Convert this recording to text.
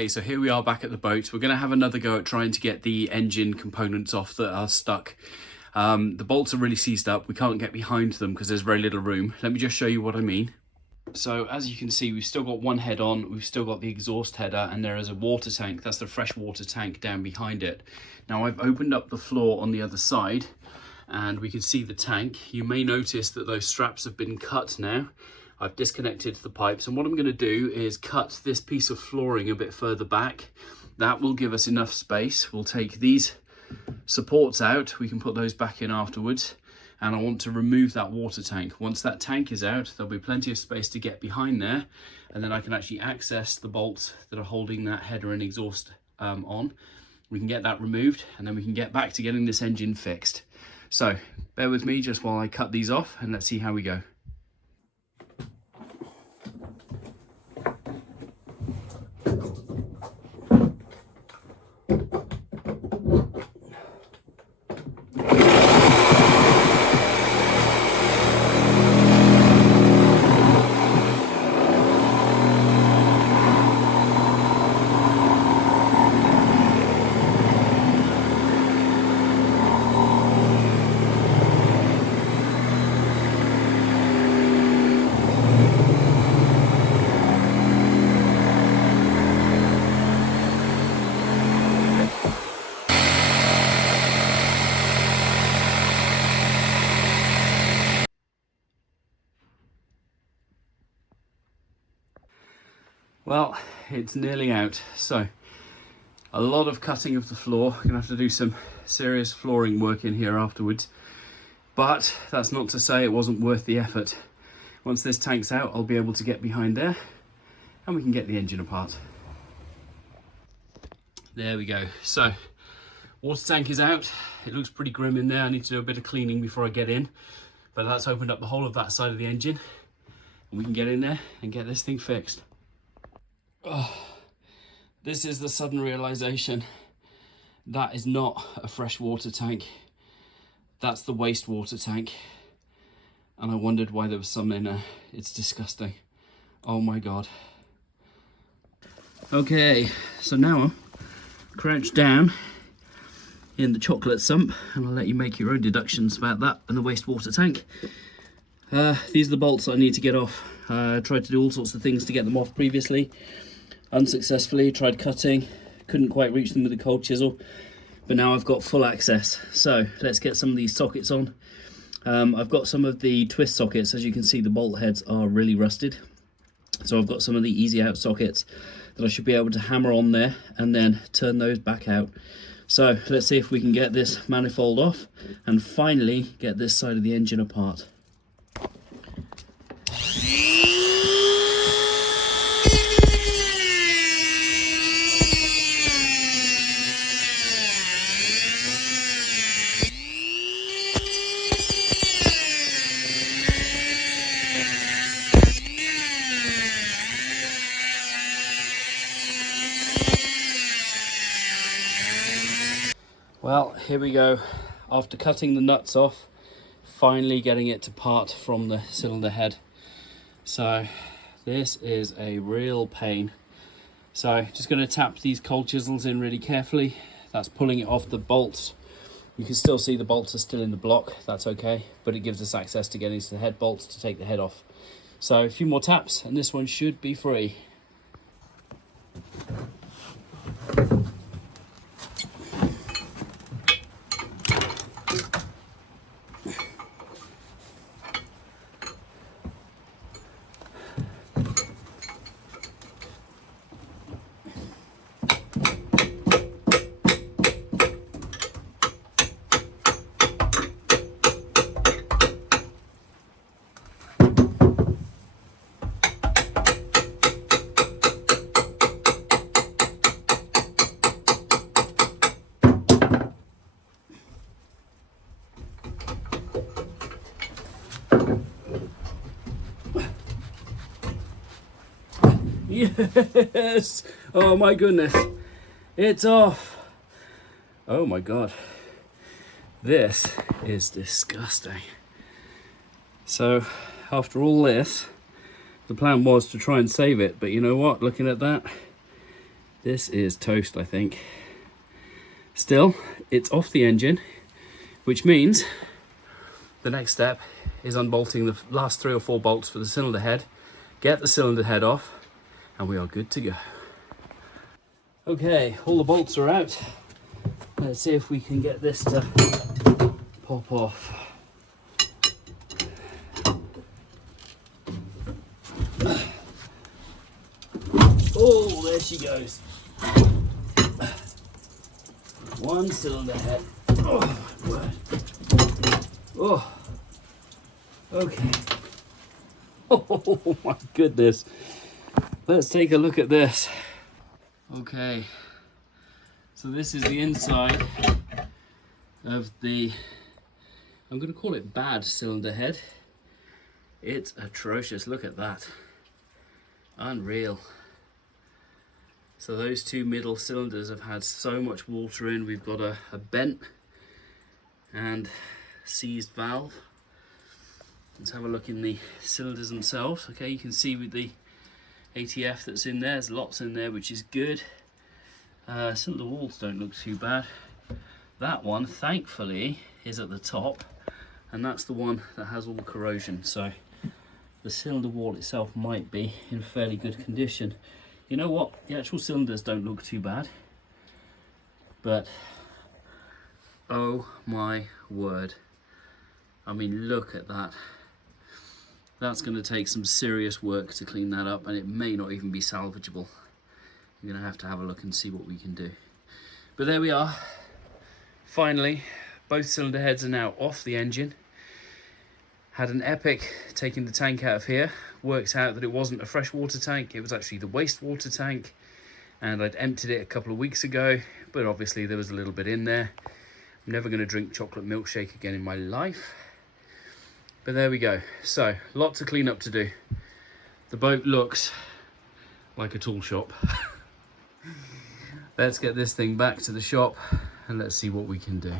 Okay, so here we are back at the boat. We're going to have another go at trying to get the engine components off that are stuck. The bolts are really seized up. We can't get behind them because there's very little room. Let me just show you what I mean. So as you can see, we've still got one head on, we've still got the exhaust header, and there is a water tank. That's the fresh water tank down behind it. Now I've opened up the floor on the other side and we can see the tank. You may notice that those straps have been cut now. I've disconnected the pipes, and what I'm going to do is cut this piece of flooring a bit further back. That will give us enough space. We'll take these supports out, we can put those back in afterwards, and I want to remove that water tank. Once that tank is out, there'll be plenty of space to get behind there, and then I can actually access the bolts that are holding that header and exhaust on. We can get that removed, and then we can get back to getting this engine fixed. So bear with me just while I cut these off, and let's see how we go. Well, it's nearly out, so a lot of cutting of the floor. Gonna have to do some serious flooring work in here afterwards, but that's not to say it wasn't worth the effort. Once this tank's out, I'll be able to get behind there and we can get the engine apart. There we go. So water tank is out. It looks pretty grim in there. I need to do a bit of cleaning before I get in, but that's opened up the whole of that side of the engine, and we can get in there and get this thing fixed. Oh, this is the sudden realization. That is not a fresh water tank. That's the wastewater tank. And I wondered why there was some in there. It's disgusting. Oh my God. Okay, so now I'm crouched down in the chocolate sump, and I'll let you make your own deductions about that and the wastewater tank. These are the bolts I need to get off. I tried to do all sorts of things to get them off previously. Unsuccessfully, tried cutting, couldn't quite reach them with a cold chisel, but now I've got full access. So let's get some of these sockets on. I've got some of the twist sockets. As you can see, the bolt heads are really rusted. So I've got some of the easy out sockets that I should be able to hammer on there and then turn those back out. So let's see if we can get this manifold off and finally get this side of the engine apart. Well, here we go. After cutting the nuts off, finally getting it to part from the cylinder head. So this is a real pain. So just going to tap these cold chisels in really carefully. That's pulling it off the bolts. You can still see the bolts are still in the block. That's okay, but it gives us access to get into the head bolts to take the head off. So a few more taps and this one should be free. Yes! Oh my goodness, it's off. Oh my God, this is disgusting. So after all this, the plan was to try and save it, but you know what, looking at that, This is toast, I think. Still, it's off the engine, which means the next step is unbolting the last 3 or 4 bolts for the cylinder head, get the cylinder head off, and we are good to go. Okay, all the bolts are out. Let's see if we can get this to pop off. Oh, there she goes. One cylinder head. Oh, my word. Oh, okay. Oh, my goodness. Let's take a look at this. Okay, so this is the inside of the, I'm going to call it bad cylinder head. It's atrocious. Look at that. Unreal. So those 2 middle cylinders have had so much water in. We've got a bent and seized valve. Let's have a look in the cylinders themselves. Okay, you can see with the ATF that's in there, there's lots in there, which is good. Cylinder walls don't look too bad. That one, thankfully, is at the top, and that's the one that has all the corrosion. So the cylinder wall itself might be in fairly good condition. You know what? The actual cylinders don't look too bad, but oh my word. I mean, look at that. That's going to take some serious work to clean that up, and it may not even be salvageable. We're going to have a look and see what we can do. But there we are. Finally, both cylinder heads are now off the engine. Had an epic taking the tank out of here. Worked out that it wasn't a freshwater tank, it was actually the wastewater tank. And I'd emptied it a couple of weeks ago, but obviously there was a little bit in there. I'm never going to drink chocolate milkshake again in my life. But there we go. So, lots to clean up to do. The boat looks like a tool shop. Let's get this thing back to the shop and let's see what we can do.